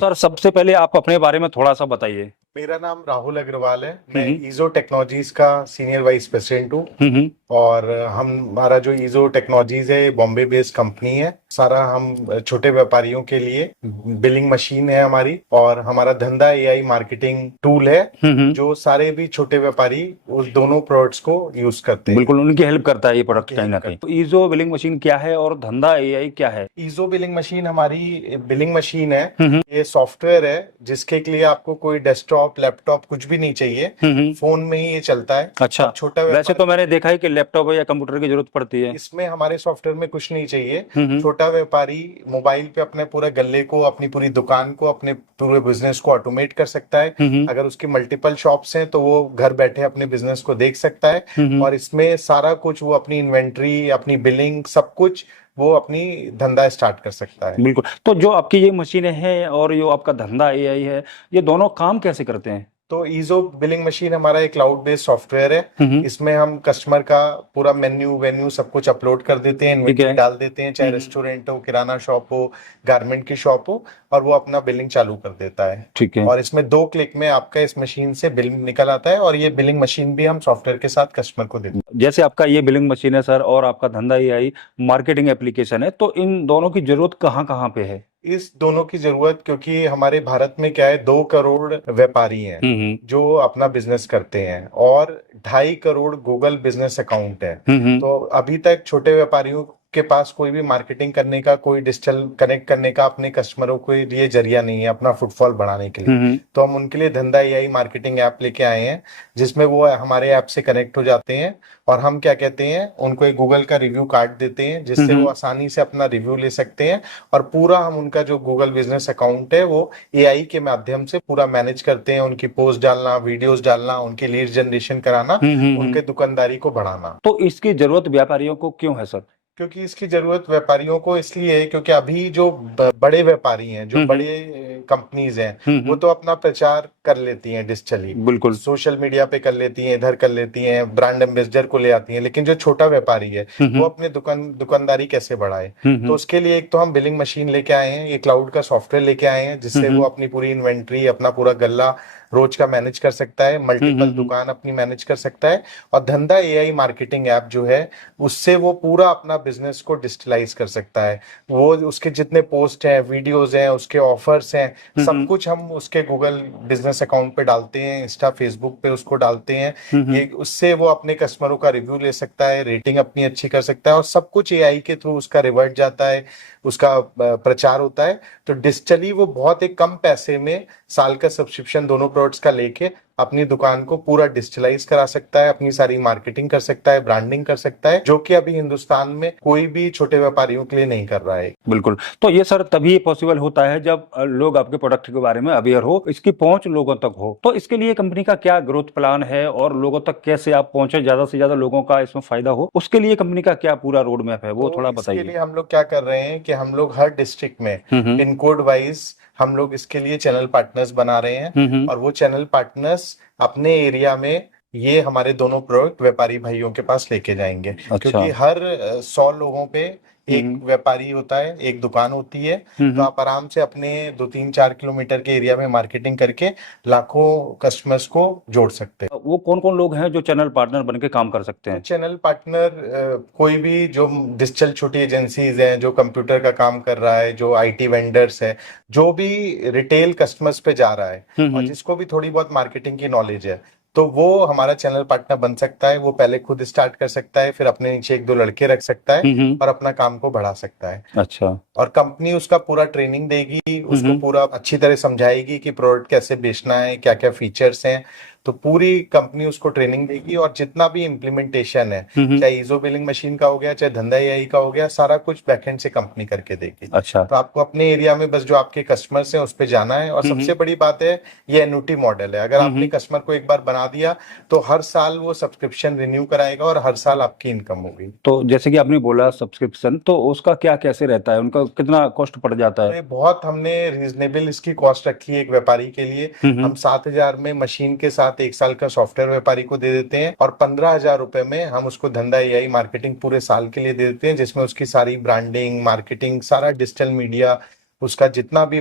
Sir सबसे पहले आप अपने बारे में थोड़ा सा बताइए। मेरा नाम राहुल अग्रवाल है। मैं हम्म ईजो टेक्नोलॉजीज का सीनियर वाइस प्रेसिडेंट हूँ। हम्म और हमारा जो ईजो टेक्नोलॉजीज है बॉम्बे बेस्ड कंपनी है। सारा हम छोटे व्यापारियों के लिए बिलिंग मशीन है हमारी, और हमारा धंधा एआई मार्केटिंग टूल है हम्म। जो सारे भी छोटे व्यापारी उस दोनों प्रोडक्ट्स को यूज करते हैं। बिल्कुल उनकी हेल्प करता है ये प्रोडक्ट उनकी कहीं हेल्प ना कहीं। करते तो ईजो बिलिंग मशीन क्या है और धंधा एआई क्या है? हैं। ईजो बिलिंग मशीन हमारी बिलिंग मशीन है। हम्म ये सॉफ्टवेयर है जिसके लिए आपको कोई डेस्कटॉप लैपटॉप कुछ भी नहीं चाहिए। हम्म। फोन में ही ये चलता है। अच्छा। और छोटा वैसे तो व्यापारी, मैंने देखा है कि लैपटॉप या कंप्यूटर की जरूरत पड़ती है। इसमें हमारे सॉफ्टवेयर में कुछ नहीं चाहिए। हम्म। छोटा व्यापारी मोबाइल पे अपने पूरे गल्ले को, अपनी पूरी दुकान को, अपने पूरे बिजनेस को ऑटोमेट कर सकता है। हम्म अगर उसकी मल्टीपल शॉप्स हैं तो वो घर बैठे अपने बिजनेस को देख सकता है। हम्म। और इसमें सारा कुछ वो अपनी इन्वेंट्री, अपनी बिलिंग, सब कुछ वो अपनी धंधा स्टार्ट कर सकता है। बिल्कुल। तो जो आपकी ये मशीनें हैं और जो आपका धंधा एआई है, ये दोनों काम कैसे करते हैं? तो ईजो बिलिंग मशीन हमारा एक क्लाउड बेस्ड सॉफ्टवेयर है। हम्म। इसमें हम कस्टमर का पूरा मेन्यू वेन्यू सब कुछ अपलोड कर देते हैं, ठीक इन्वेंट्री है। डाल देते हैं, चाहे हम्म। रेस्टोरेंट हो, किराना शॉप हो, गारमेंट की शॉप हो, और वो अपना बिलिंग चालू कर देता है। ठीक है। और इसमें 2 क्लिक में आपका इस मशीन से बिल निकल आता है, और ये बिलिंग मशीन भी हम सॉफ्टवेयर के साथ कस्टमर को देते जैसे आपका ये बिलिंग मशीन है सर और आपका धंधा एआई मार्केटिंग एप्लीकेशन है, तो इन दोनों की जरूरत कहाँ कहाँ पे है? हैं। इस दोनों की जरूरत, क्योंकि हमारे भारत में क्या है, 2 करोड़ व्यापारी हैं जो अपना बिजनेस करते हैं, और 2.5 करोड़ गूगल बिजनेस अकाउंट है। हम्म। तो अभी तक छोटे व्यापारियों के पास कोई भी मार्केटिंग करने का, कोई डिजिटल कनेक्ट करने का अपने कस्टमरों के लिए जरिया नहीं है अपना फुटफॉल बढ़ाने के लिए। तो हम उनके लिए धंधा एआई मार्केटिंग ऐप लेके आए हैं, जिसमें वो हमारे ऐप से कनेक्ट हो जाते हैं। और हम क्या कहते हैं, उनको एक गूगल का रिव्यू कार्ड देते हैं जिससे वो आसानी से अपना रिव्यू ले सकते हैं। और पूरा हम उनका जो गूगल बिजनेस अकाउंट है वो एआई के माध्यम से पूरा मैनेज करते हैं। उनकी पोस्ट डालना, वीडियोस डालना, उनकी लीड जनरेशन कराना, उनके दुकानदारी को बढ़ाना। तो इसकी जरूरत व्यापारियों को क्यों है सर? क्योंकि इसकी जरूरत व्यापारियों को इसलिए है क्योंकि अभी जो बड़े व्यापारी हैं, जो बड़े कंपनीज हैं, वो तो अपना प्रचार कर लेती हैं डिजिटली, बिल्कुल। सोशल मीडिया पे कर लेती हैं, इधर कर लेती हैं, ब्रांड एम्बेसडर को ले आती हैं। लेकिन जो छोटा व्यापारी है वो अपने दुकानदारी कैसे बढ़ाए? तो उसके लिए एक तो हम बिलिंग मशीन लेके आए हैं, ये क्लाउड का सॉफ्टवेयर लेके आए हैं, जिससे वो अपनी पूरी इन्वेंट्री, अपना पूरा गल्ला रोज का मैनेज कर सकता है, मल्टीपल दुकान अपनी मैनेज कर सकता है। और धंधा एआई मार्केटिंग ऐप जो है, उससे वो पूरा अपना बिजनेस को डिजिटलाइज कर सकता है। वो उसके जितने पोस्ट हैं, वीडियोस हैं, उसके ऑफर्स हैं, सब कुछ हम उसके गूगल बिजनेस अकाउंट पे डालते हैं, इंस्टा फेसबुक पे उसको डालते हैं। ये उससे वो अपने कस्टमरों का रिव्यू ले सकता है, रेटिंग अपनी अच्छी कर सकता है, और सब कुछ एआई के थ्रू उसका रिवर्ट जाता है, उसका प्रचार होता है। तो डिजिटली वो बहुत एक कम पैसे में साल का सब्सक्रिप्शन दोनों प्रोडक्ट्स का लेके अपनी दुकान को पूरा डिजिटलाइज करा सकता है, अपनी सारी मार्केटिंग कर सकता है, ब्रांडिंग कर सकता है, जो कि अभी हिंदुस्तान में कोई भी छोटे व्यापारियों के लिए नहीं कर रहा है। बिल्कुल। तो ये सर तभी पॉसिबल होता है जब लोग आपके प्रोडक्ट के बारे में अवेयर हो, इसकी पहुंच लोगों तक हो। तो इसके लिए कंपनी का क्या ग्रोथ प्लान है और लोगों तक कैसे आप पहुंचे, ज्यादा से ज्यादा लोगों का इसमें फायदा हो, उसके लिए कंपनी का क्या पूरा रोड मैप है, वो तो थोड़ा इसके बताइए। लिए हम लोग क्या कर रहे हैं कि हम लोग हर डिस्ट्रिक्ट में पिन कोड वाइज हम लोग इसके लिए चैनल पार्टनर्स बना रहे हैं। और वो चैनल पार्टनर्स अपने एरिया में ये हमारे दोनों प्रोडक्ट व्यापारी भाइयों के पास लेके जाएंगे। अच्छा। क्योंकि हर 100 लोगों पे एक व्यापारी होता है, एक दुकान होती है। तो आप आराम से अपने 2-3-4 किलोमीटर के एरिया में मार्केटिंग करके लाखों कस्टमर्स को जोड़ सकते हैं। वो कौन कौन लोग हैं जो चैनल पार्टनर बन के काम कर सकते तो हैं? चैनल पार्टनर कोई भी जो डिजिटल छोटी एजेंसीज हैं, जो कंप्यूटर का काम कर रहा है, जो आईटी वेंडर्स है, जो भी रिटेल कस्टमर्स पे जा रहा है और जिसको भी थोड़ी बहुत मार्केटिंग की नॉलेज है, तो वो हमारा चैनल पार्टनर बन सकता है। वो पहले खुद स्टार्ट कर सकता है, फिर अपने नीचे 1-2 लड़के रख सकता है और अपना काम को बढ़ा सकता है। अच्छा। और कंपनी उसका पूरा ट्रेनिंग देगी, उसको पूरा अच्छी तरह समझाएगी कि प्रोडक्ट कैसे बेचना है, क्या क्या फीचर्स हैं। तो पूरी कंपनी उसको ट्रेनिंग देगी, और जितना भी इम्प्लीमेंटेशन है, चाहे ईजो बिलिंग मशीन का हो गया, चाहे धंधा एआई का हो गया, सारा कुछ बैकएंड से कंपनी करके देगी। अच्छा। तो आपको अपने एरिया में बस जो आपके कस्टमर्स हैं उस पे जाना है। और सबसे बड़ी बात है, ये एन्युटी मॉडल है। अगर आपने कस्टमर को एक बार बना दिया तो हर साल वो सब्सक्रिप्शन रिन्यू कराएगा और हर साल आपकी इनकम होगी। तो जैसे कि आपने बोला सब्सक्रिप्शन, तो उसका क्या कैसे रहता है, उनका कितना कॉस्ट पड़ जाता है? बहुत हमने रीजनेबल इसकी कॉस्ट रखी है एक व्यापारी के लिए। हम 7,000 में मशीन के साथ 1 साल का सॉफ्टवेयर व्यापारी को दे देते हैं, और 15,000 रुपए में हम उसको धंधा एआई मार्केटिंग पूरे साल के लिए दे देते हैं, जिसमें उसकी सारी ब्रांडिंग, मार्केटिंग, सारा डिजिटल मीडिया, उसका जितना भी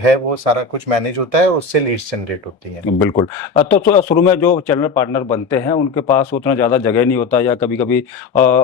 है वो सारा कुछ मैनेज होता है और उससे लीड्स जनरेट होती हैं। बिल्कुल। तो शुरू में जो चैनल पार्टनर बनते हैं उनके पास उतना ज़्यादा जगह नहीं होता, या कभी कभी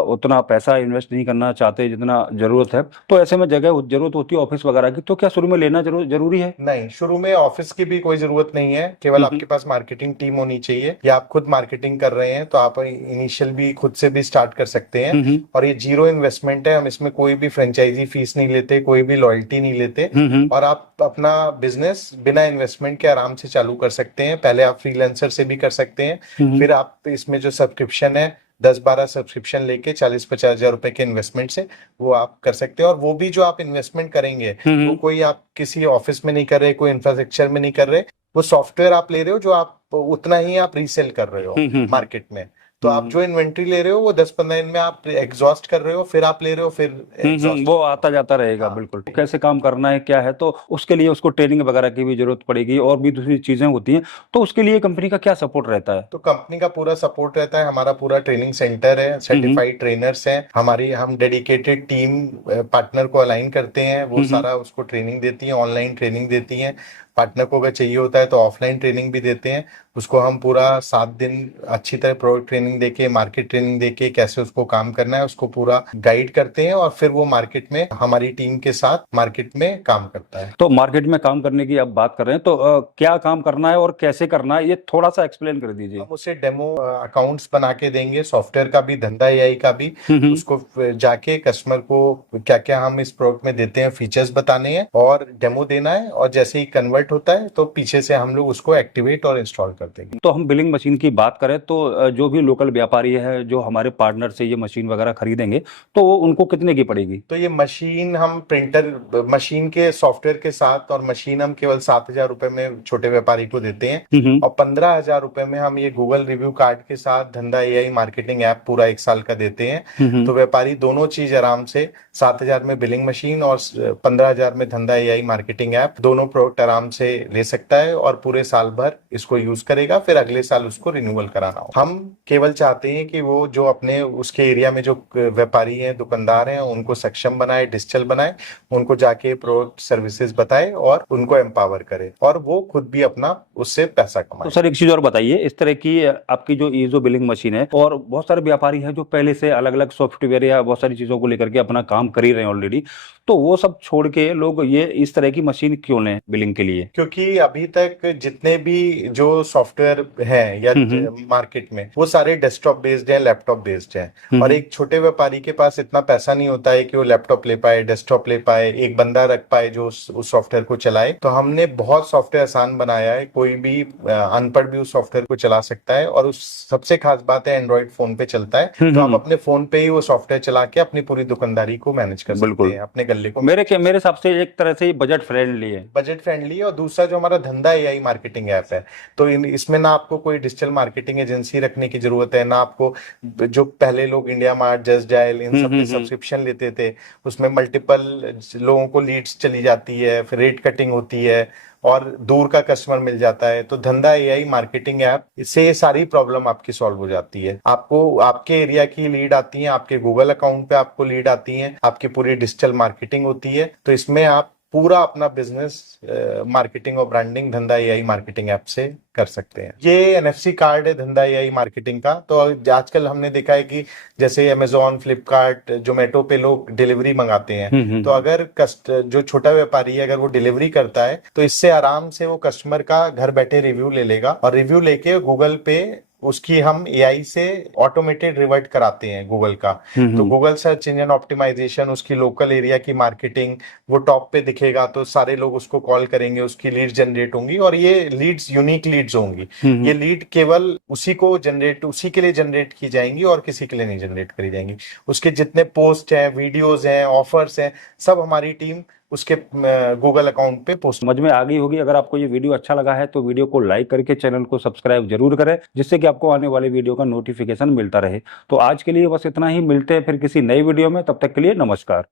उतना पैसा इन्वेस्ट नहीं करना चाहते जितना ज़रूरत है, तो ऐसे में जगह जरूरत होती है ऑफिस वगैरह की, तो क्या शुरू में लेना जरूरी है? नहीं, शुरू में ऑफिस की भी कोई जरूरत नहीं है, केवल हम्म आपके पास मार्केटिंग टीम होनी चाहिए, या आप खुद मार्केटिंग कर रहे हैं तो आप इनिशियल भी खुद से भी स्टार्ट कर सकते हैं। हम्म और ये जीरो इन्वेस्टमेंट है, हम इसमें कोई भी फ्रेंचाइजी फीस नहीं लेते, कोई भी लॉयल्टी नहीं लेते, हम्म और आप अपना बिजनेस बिना इन्वेस्टमेंट के आराम से चालू कर सकते हैं। पहले आप फ्रीलांसर से भी कर सकते हैं, हम्म फिर आप इसमें जो सब्सक्रिप्शन है 10-12 सब्सक्रिप्शन लेके 40-50 हजार रुपए के इन्वेस्टमेंट से वो आप कर सकते हैं। और वो भी जो आप इन्वेस्टमेंट करेंगे वो कोई आप किसी ऑफिस में नहीं कर रहे, कोई इंफ्रास्ट्रक्चर में नहीं कर रहे, वो सॉफ्टवेयर आप ले रहे हो जो आप उतना ही आप रीसेल कर रहे हो मार्केट में। तो आप जो इन्वेंट्री ले रहे हो वो 10-15 दिन में आप एग्जॉस्ट कर रहे हो, फिर आप ले रहे हो, फिर एग्जॉस्ट। वो आता जाता रहेगा। हाँ। बिल्कुल, कैसे काम करना है क्या है, तो उसके लिए उसको ट्रेनिंग वगैरह की भी जरूरत पड़ेगी, और भी दूसरी चीजें होती हैं, तो उसके लिए कंपनी का क्या सपोर्ट रहता है? तो कंपनी का पूरा सपोर्ट रहता है, हमारा पूरा ट्रेनिंग सेंटर है, सर्टिफाइड ट्रेनर्स हैं हमारी, हम डेडिकेटेड टीम पार्टनर को अलाइन करते हैं, वो सारा उसको ट्रेनिंग देती है, ऑनलाइन ट्रेनिंग देती हैं। पार्टनर को अगर चाहिए होता है तो ऑफलाइन ट्रेनिंग भी देते हैं, उसको हम पूरा 7 दिन अच्छी तरह प्रोडक्ट ट्रेनिंग देके, मार्केट ट्रेनिंग देके, कैसे उसको काम करना है उसको पूरा गाइड करते हैं, और फिर वो मार्केट में हमारी टीम के साथ मार्केट में काम करता है। तो मार्केट में काम करने की आप बात कर रहे हैं, तो क्या काम करना है और कैसे करना है, ये थोड़ा सा एक्सप्लेन कर दीजिए। हम उसे डेमो अकाउंट्स बना के देंगे, सॉफ्टवेयर का भी, धंधा एआई का भी। उसको जाके कस्टमर को क्या क्या हम इस प्रोडक्ट में देते हैं फीचर्स बताने हैं और डेमो देना है, और जैसे ही कन्वर्ट होता है तो पीछे से हम लोग उसको एक्टिवेट और इंस्टॉल कर देंगे। तो हम बिलिंग मशीन की बात करें तो जो भी लोकल व्यापारी है जो हमारे पार्टनर से ये मशीन वगैरह खरीदेंगे, तो वो उनको कितने की पड़ेगी? तो ये मशीन हम प्रिंटर मशीन के सॉफ्टवेयर के साथ, और मशीन हम केवल 7,000 रुपए में छोटे व्यापारी को देते हैं, और 15,000 रुपए में हम ये गूगल रिव्यू कार्ड के साथ धंधा एआई मार्केटिंग ऐप पूरा 1 साल का देते हैं। तो व्यापारी दोनों चीज आराम से 7,000 में बिलिंग मशीन और 15,000 में धंधा एआई मार्केटिंग ऐप, दोनों प्रोडक्ट आराम से ले सकता है, और पूरे साल भर इसको यूज करेगा, फिर अगले साल उसको रिन्यूअल कराना हो। हम केवल चाहते हैं कि वो जो अपने उसके एरिया में जो व्यापारी हैं, दुकानदार हैं, उनको सक्षम बनाए, डिजिटल बनाए, उनको जाके प्रोडक्ट सर्विसेज बताए और उनको एम्पावर करे, और वो खुद भी अपना उससे पैसा कमाए। तो सर एक चीज और बताइए, इस तरह की आपकी जो ये जो बिलिंग मशीन है, और बहुत सारे व्यापारी हैं जो पहले से अलग अलग सॉफ्टवेयर या बहुत सारी चीजों को लेकर के अपना काम कर ही रहे हैं ऑलरेडी, तो वो सब छोड़ के लोग ये इस तरह की मशीन क्यों लें बिलिंग के लिए? क्योंकि अभी तक जितने भी जो सॉफ्टवेयर हैं या मार्केट में, वो सारे डेस्कटॉप बेस्ड हैं, लैपटॉप बेस्ड हैं, और एक छोटे व्यापारी के पास इतना पैसा नहीं होता है कि वो लैपटॉप ले पाए, डेस्कटॉप ले पाए, एक बंदा रख पाए जो उस सॉफ्टवेयर को चलाए। तो हमने बहुत सॉफ्टवेयर आसान बनाया है, कोई भी अनपढ़ भी उस सॉफ्टवेयर को चला सकता है, और उस सबसे खास बात है एंड्रॉइड फोन पे चलता है, तो आप अपने फोन पे ही वो सॉफ्टवेयर चला के अपनी पूरी दुकानदारी को मैनेज कर सकते हैं, अपने गल्ले को। मेरे हिसाब से एक तरह से बजट फ्रेंडली है। बजट फ्रेंडली, और दूसरा जो हमारा धंधा एआई मार्केटिंग ऐप है, तो इसमें ना आपको कोई डिजिटल मार्केटिंग एजेंसी रखने की जरूरत है, ना आपको जो पहले लोग इंडिया मार्ट, जस्ट डायल, इन सब पे सब्सक्रिप्शन लेते थे, उसमें मल्टीपल लोगों को लीड्स चली जाती है, फिर रेट कटिंग होती है, और दूर का कस्टमर मिल जाता है। तो धंधा एआई मार्केटिंग ऐप, इससे ये सारी प्रॉब्लम आपकी सॉल्व हो जाती है। आपको आपके एरिया की लीड आती है, आपके गूगल अकाउंट पे आपको लीड आती है, आपकी पूरी डिजिटल मार्केटिंग होती है, तो इसमें आप पूरा अपना बिजनेस मार्केटिंग और ब्रांडिंग धंधा एआई मार्केटिंग ऐप से कर सकते हैं। ये एनएफसी कार्ड है धंधा एआई मार्केटिंग का। तो आजकल हमने देखा है कि जैसे अमेजोन, फ्लिपकार्ट, जोमेटो पे लोग डिलीवरी मंगाते हैं, तो अगर जो छोटा व्यापारी है अगर वो डिलीवरी करता है, तो इससे आराम से वो कस्टमर का घर बैठे रिव्यू ले लेगा, और रिव्यू लेके गूगल पे उसकी हम एआई से ऑटोमेटेड रिवर्ट कराते हैं गूगल का। तो गूगल सर्च इंजन ऑप्टिमाइजेशन, उसकी लोकल एरिया की मार्केटिंग, वो टॉप पे दिखेगा, तो सारे लोग उसको कॉल करेंगे, उसकी लीड जनरेट होंगी, और ये लीड्स यूनिक लीड्स होंगी। ये लीड केवल उसी के लिए जनरेट की जाएंगी, और किसी के लिए नहीं जनरेट करी जाएंगी। उसके जितने पोस्ट हैं, वीडियोज हैं, ऑफर्स हैं, सब हमारी टीम उसके गूगल अकाउंट पे पोस्ट। समझ में आ गई होगी। अगर आपको ये वीडियो अच्छा लगा है तो वीडियो को लाइक करके चैनल को सब्सक्राइब जरूर करें, जिससे कि आपको आने वाले वीडियो का नोटिफिकेशन मिलता रहे। तो आज के लिए बस इतना ही, मिलते हैं फिर किसी नई वीडियो में, तब तक के लिए नमस्कार।